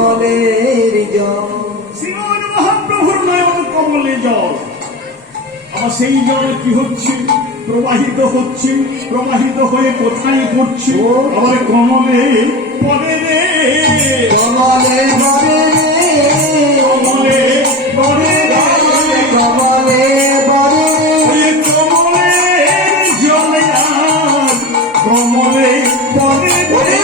কমলের জল। শ্রীমান মহাপ্রভুর নয়ন কমলে জল। আবার সেই জল কি হচ্ছে? প্রবাহিত হচ্ছে প্রবাহিত হয়ে কোথায় পড়ছে। আবার কমলে পরে রে। কমলে বরে কমলে পরে কমলে জলে আর কমলে পরে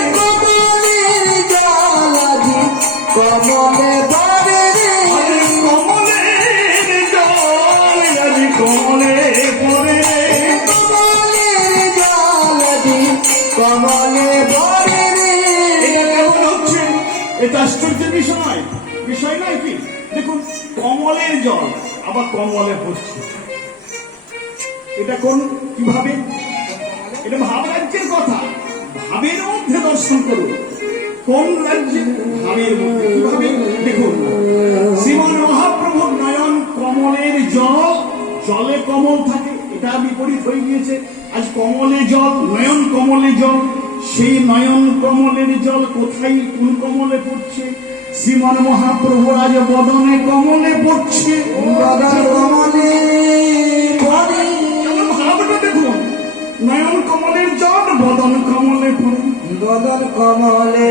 এটা কেমন হচ্ছে? এটা আশ্চর্যের বিষয়। বিষয় নয় কি? দেখুন কমলের জল আবার কমলে পড়ছে এটা কোন কীভাবে? এটা ভাব রাজ্যের কথা। ভাবের মধ্যে দর্শন করুন। কোন রাজ্যে? ভাবের মধ্যে। জল জলে কমল থাকে এটা বিপরীত হয়ে গিয়েছে। আজ কমলে জল নয়ন কমলে জল সেই নয়ন কমলের জল কোথায় কোন কমলে পড়ছে? শ্রীমন মহাপ্রভু আজ বদনে কমলে পড়ছে। কমলে দেখুন নয়ন কমলের জল বদন কমলে পড়ে। বদন কমলে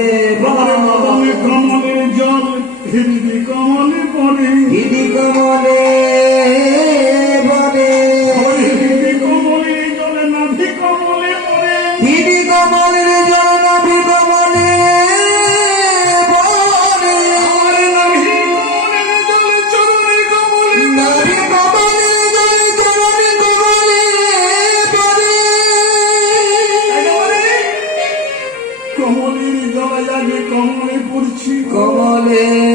কমলের জল কমলে কমলের জলে কমলে নবী কমলের